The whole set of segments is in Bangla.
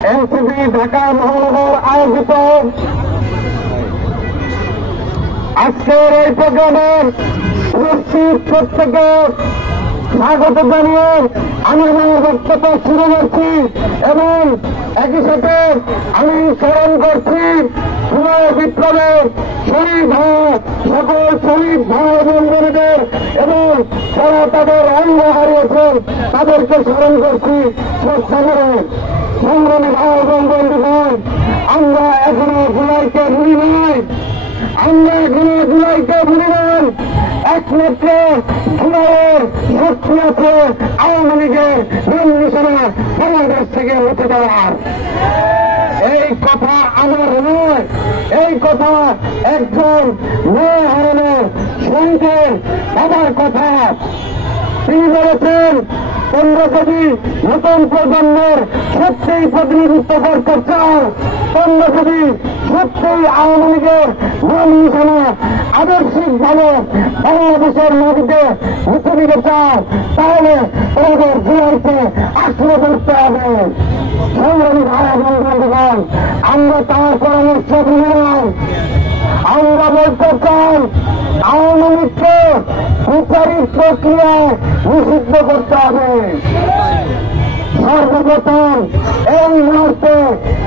এনসিপি ঢাকা মহানগর আয়োজিত আজকের এই প্রোগ্রামের উপস্থিত প্রত্যেকে স্বাগত জানিয়ে আমি আমার বক্তব্য শুরু করছি এবং একই সাথে আমি স্মরণ করছি জুলাই বিপ্লবের শহীদ হওয়া সকল শহীদ ভাই এবং বোনেদের এবং যারা তাদের অঙ্গ হারিয়েছেন তাদেরকে স্মরণ করছি সংগ্রামী ভাই এবং বন্ধুগণ, আমরা এখনো জুলাইকে ভুলি নাই, আমরা এখনো জুলাইকে ভুলি নাই। একমাত্র জুলাইয়ের শক্তি আছে আওয়ামী লীগের নিশানা বাংলাদেশ থেকে উঠে দেওয়ার। এই কথা আমার নয়, এই কথা একজন মেয়ে হারানো শহীদের বাবার কথা। তিনি বলেছেন, তোমরা যদি নতুন প্রজন্মের সত্যিই প্রতিনিধিত্ব করতে চাও, তোমরা যদি সত্যিই আওয়ামী লীগের নাম নিশানা আদর্শিকভাবে বাংলাদেশের নদীতে মুছে দিতে চাও, তাহলে তোমাদের জুলাইকে আশ্রয় করতে হবে। সংগ্রামী ভাই এবং বন্ধুগণ, আমরা তার পরামর্শ দিই নাই। আমরা বলতে চাই, আওয়ামী লীগকে বিচারিক প্রক্রিয়ায় নিষিদ্ধ করতে হবে। সর্বপ্রথম এই মুহূর্তে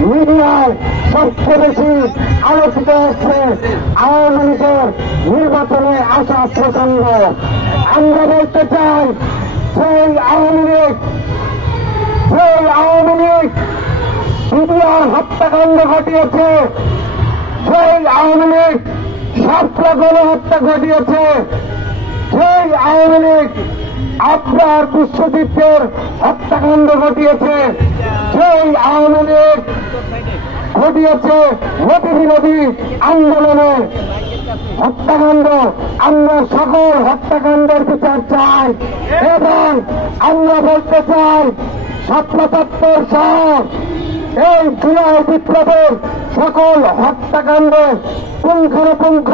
মিডিয়ায় সবচেয়ে বেশি আলোচিত হচ্ছে আওয়ামী লীগের নির্বাচনে আসা প্রসঙ্গ। আমরা বলতে চাই, সেই আওয়ামী লীগ মিডিয়ার হত্যাকাণ্ড ঘটিয়েছে, সেই আওয়ামী লীগ সাতটা গণহত্যা ঘটিয়েছে, সেই আওয়ামী লীগ আপনার বিশ্বজিতের হত্যাকাণ্ড ঘটিয়েছে, সেই আওয়ামী লীগ ঘটিয়েছে নদী বিরোধী আন্দোলনে হত্যাকাণ্ড। আমরা সকল হত্যাকাণ্ডের বিচার চাই এবং আমরা বলতে চাই ৭৭ সাল এই জুলাই বিপ্লবের সকল হত্যাকাণ্ডের পুঙ্খানুপুঙ্খ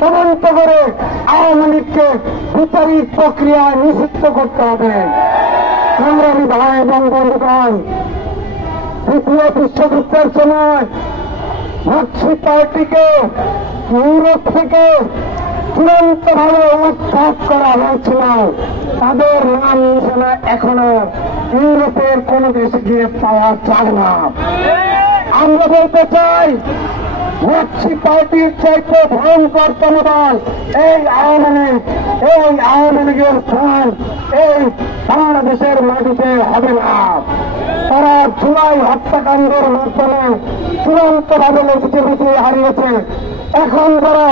তদন্ত করে আওয়ামী লীগকে বিচারিক প্রক্রিয়ায় নিষিদ্ধ করতে হবে। সংগ্রামী ভাই এবং বন্ধুগণ, দ্বিতীয় বিশ্বযুদ্ধের সময় নাৎসি পার্টিকে ইউরোপ থেকে চূড়ান্তভাবে উৎখাত করা হয়েছিল। তাদের নাম নিশানা এখনো ইউরোপের কোন দেশে গিয়ে পাওয়া যায় না। আমরা বলতে চাই, নাৎসি পার্টির চাইতে ভয়ঙ্কর দল এই আওয়ামী লীগ। এই আওয়ামী লীগের স্থান এই বাংলাদেশের মাটিতে হবে না। তারা জুলাই হত্যাকাণ্ডের মাধ্যমে চূড়ান্তভাবে লেজিটিমেসি হারিয়েছে। এখন তারা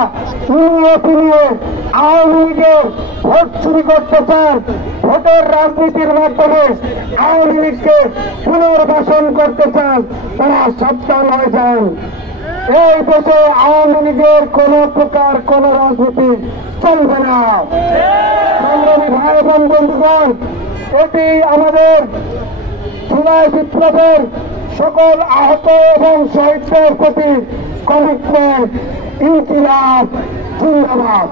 পিনিয়ে আওয়ামী লীগের ভোট চুরি করতে চান, ভোটের রাজনীতির মাধ্যমে আওয়ামী লীগকে পুনর্বাসন করতে চান, তারা সাবধান হয়ে যান। এই দেশে আওয়ামী লীগের কোন প্রকার কোন রাজনীতি চলবে না। সংগ্রামী ভাই এবং বন্ধুগণ, এটি আমাদের জুলাই বিপ্লবের সকল আহত এবং শহীদদের প্রতি কমিটমেন্ট। ইনকিলাব জিন্দাবাদ।